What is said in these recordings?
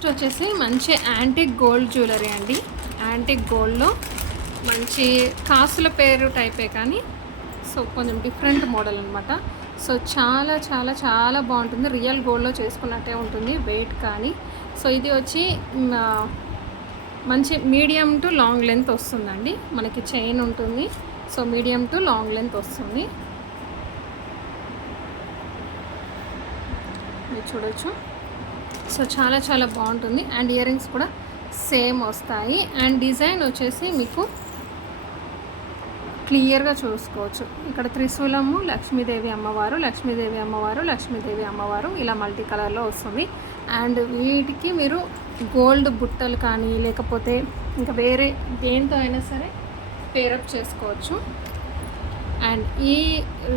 Next వచ్చేసి మంచి antique gold jewellery అండి. యాంటిక్ గోల్డ్లో మంచి కాసుల పేరు టైపే కానీ సో కొంచెం డిఫరెంట్ మోడల్ అనమాట. సో చాలా చాలా చాలా బాగుంటుంది. రియల్ గోల్డ్లో చేసుకున్నట్టే ఉంటుంది వెయిట్ కానీ. సో ఇది వచ్చి మంచి మీడియం టు లాంగ్ లెంత్ వస్తుందండి. మనకి చైన్ ఉంటుంది. So medium to long length వస్తుంది, మీరు చూడొచ్చు. సో చాలా చాలా బాగుంటుంది. అండ్ ఇయర్ రింగ్స్ కూడా సేమ్ వస్తాయి. అండ్ డిజైన్ వచ్చేసి మీకు క్లియర్గా చూసుకోవచ్చు. ఇక్కడ త్రిశూలము, లక్ష్మీదేవి అమ్మవారు, లక్ష్మీదేవి అమ్మవారు, లక్ష్మీదేవి అమ్మవారు ఇలా మల్టీ కలర్లో వస్తుంది. అండ్ వీటికి మీరు గోల్డ్ బుట్టలు కానీ లేకపోతే ఇంకా వేరే దేంతో అయినా సరే పేరప్ చేసుకోవచ్చు. అండ్ ఈ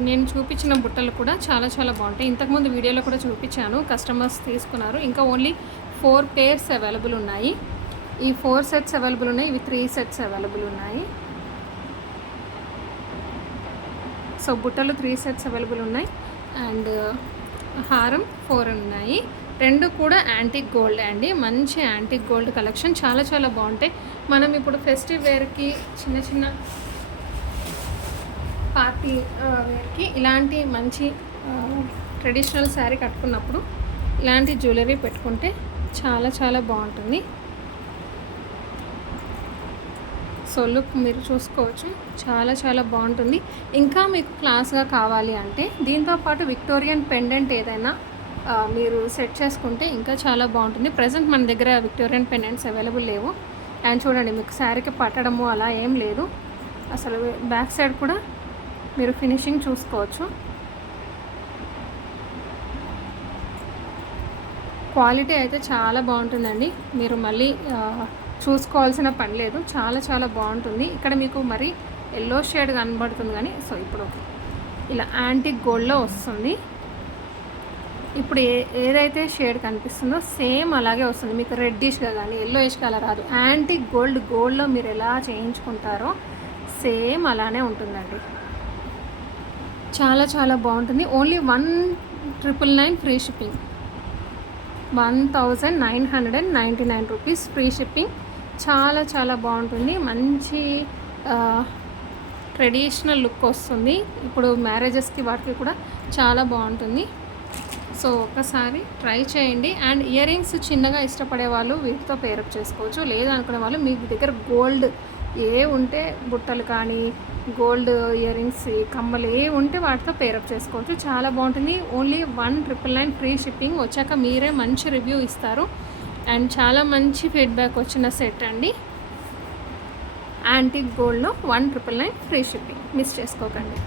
నేను చూపించిన బుట్టలు కూడా చాలా చాలా బాగుంటాయి. ఇంతకుముందు వీడియోలో కూడా చూపించాను, కస్టమర్స్ తీసుకున్నారు. ఇంకా ఓన్లీ 4 పేర్స్ అవైలబుల్ ఉన్నాయి. ఈ 4 సెట్స్ అవైలబుల్ ఉన్నాయి. ఇవి 3 సెట్స్ అవైలబుల్ ఉన్నాయి. సో బుట్టలు 3 సెట్స్ అవైలబుల్ ఉన్నాయి. అండ్ హారం 4 ఉన్నాయి. 2 కూడా యాంటిక్ గోల్డ్ అండి. మంచి యాంటిక్ గోల్డ్ కలెక్షన్ చాలా చాలా బాగుంటాయి. మనం ఇప్పుడు ఫెస్టివ్ వేర్కి, చిన్న చిన్న పార్టీ వేర్కి ఇలాంటి మంచి ట్రెడిషనల్ శారీ కట్టుకున్నప్పుడు ఇలాంటి జ్యువెలరీ పెట్టుకుంటే చాలా చాలా బాగుంటుంది. సో లుక్ మీరు చూసుకోవచ్చు, చాలా చాలా బాగుంటుంది. ఇంకా మీకు క్లాస్గా కావాలి అంటే దీంతోపాటు విక్టోరియన్ పెండెంట్ ఏదైనా మీరు సెట్ చేసుకుంటే ఇంకా చాలా బాగుంటుంది. ప్రజెంట్ మన దగ్గర విక్టోరియన్ పెండెంట్స్ అవైలబుల్ లేవు. అండ్ చూడండి, మీకు శారీకి పట్టడము అలా ఏం లేదు. అసలు బ్యాక్ సైడ్ కూడా మీరు ఫినిషింగ్ చూసుకోవచ్చు. క్వాలిటీ అయితే చాలా బాగుంటుందండి. మీరు మళ్ళీ చూసుకోవాల్సిన పని లేదు. చాలా చాలా బాగుంటుంది. ఇక్కడ మీకు మరి ఎల్లో షేడ్ కనబడుతుంది కానీ సో ఇప్పుడు ఇలా యాంటిక్ గోల్డ్లో వస్తుంది. ఇప్పుడు ఏదైతే షేడ్ కనిపిస్తుందో సేమ్ అలాగే వస్తుంది. మీకు రెడ్డిష్గా కానీ ఎల్లోయిష్ కలర్ రాదు. యాంటిక్ గోల్డ్లో మీరు ఎలా చేయించుకుంటారో సేమ్ అలానే ఉంటుందండి. చాలా చాలా బాగుంటుంది. Only 1999 free shipping, 1999 rupees free shipping. చాలా చాలా బాగుంటుంది. మంచి ట్రెడిషనల్ లుక్ వస్తుంది. ఇప్పుడు మ్యారేజెస్కి వాటికి కూడా చాలా బాగుంటుంది. సో ఒక్కసారి ట్రై చేయండి. అండ్ ఇయర్ రింగ్స్ చిన్నగా ఇష్టపడే వాళ్ళు వీటితో పేరప్ చేసుకోవచ్చు. లేదు అనుకునే వాళ్ళు మీ దగ్గర గోల్డ్ ఏ ఉంటే బుట్టలు కానీ గోల్డ్ ఇయర్ రింగ్స్, కమ్మలు ఏ ఉంటే వాటితో పేరప్ చేసుకోవచ్చు. చాలా బాగుంటుంది. Only 1999 free shipping. వచ్చాక మీరే మంచి రివ్యూ ఇస్తారు. అండ్ చాలా మంచి ఫీడ్బ్యాక్ వచ్చిన సెట్ అండి. యాంటిక్ గోల్డ్లో 1999 ఫ్రీ షిప్పింగ్. మిస్ చేసుకోకండి.